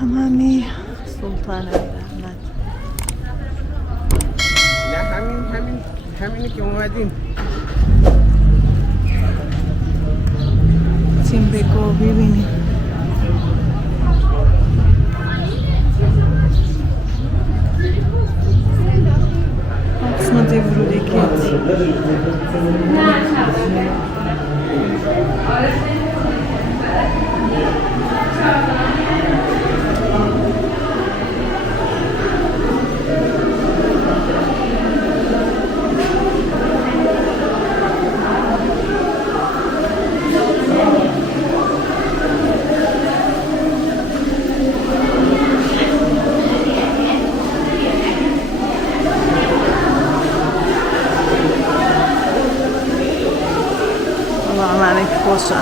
حمامی سلطان احمد. نه همینی که اومدیم. تیم بگو ببینیم. قسمت ورودیکت. اللهم عليك خوشا.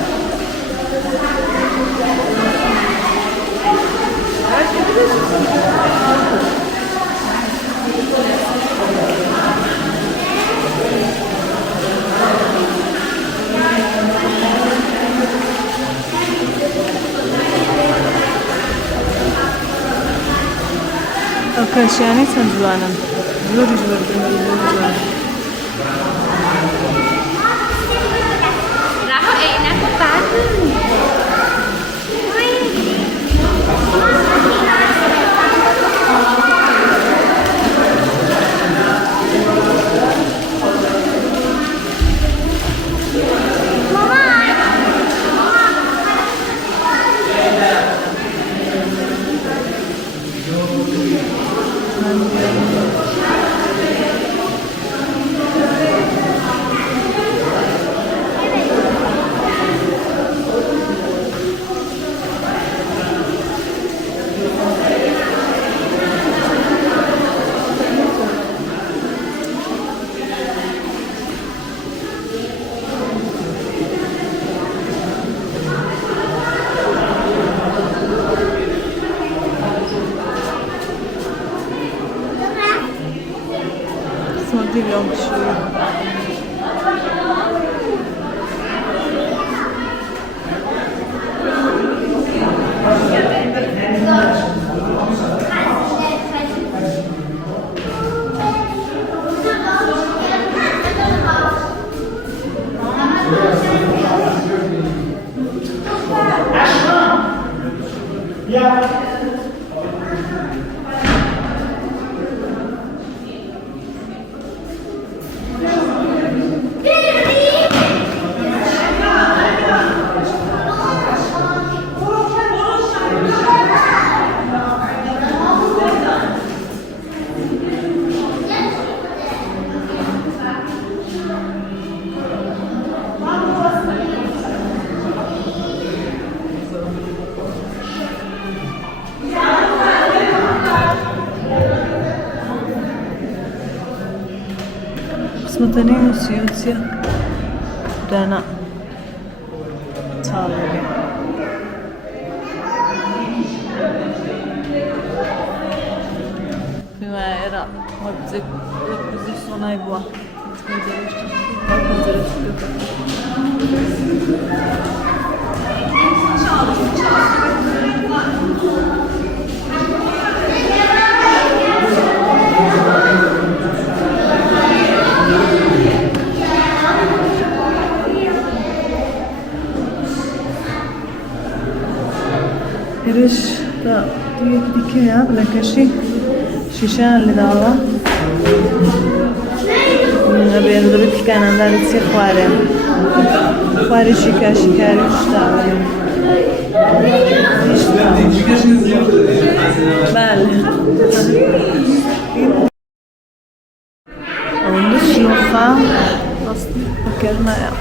الكرشياني سنجوانا زور جوردن. Diyorum şu. قسمتني سيوتيا دانا تالي بما يرى مبزك بوزيشن ايبوا إيش تا دیگه که بلکشی شیشه لیداوا نبیاد دروت کنن دارید سی خواره شکاری شتابه بله اونده شلوخا اصلی فکرنا یا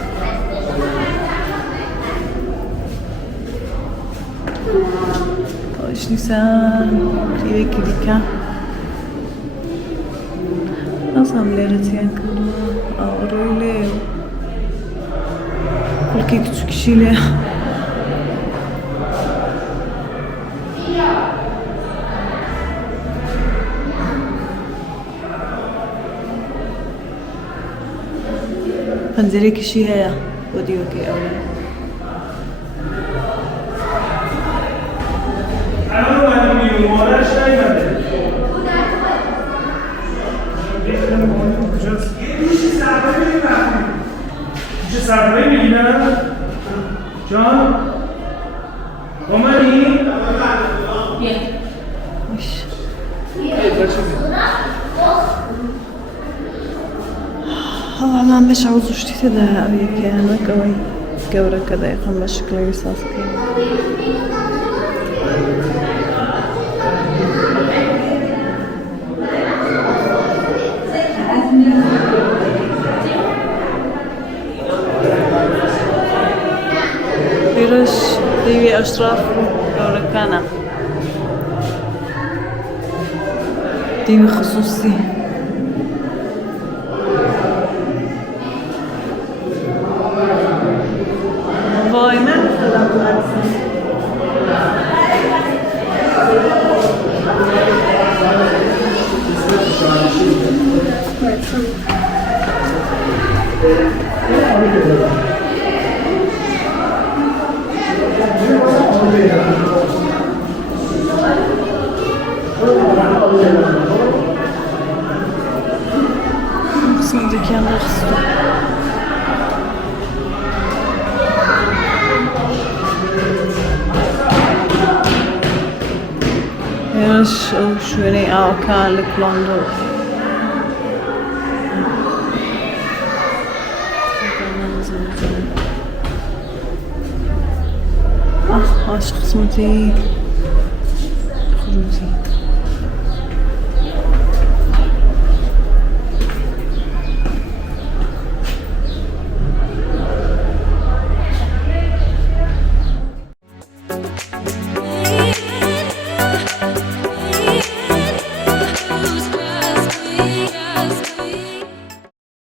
ايش نسان كذا كذا اصلا ليرتيان كله اوريلي كل كيك تشكيله پنجره کشی هیا ودیو که اول میگه مادرش نیومده کجاست؟ یه میشه سربایی بگیم میشه سربایی بگیرم؟ جان؟ آمدی؟ هەڵا من بێش ئەو زوشتی تێدا ئەوەیەکەیانەکەوەی گەورەکە دەیقم بە شکلەوی ساسکە بیرش دیوی ئەشراف و گەورەکانە دیوی خصوصی وای من خودم Sınıfdaki yanlar istiyor. شوێنەی ئاوەکە لە کڵاندۆ ئاش قسمەتی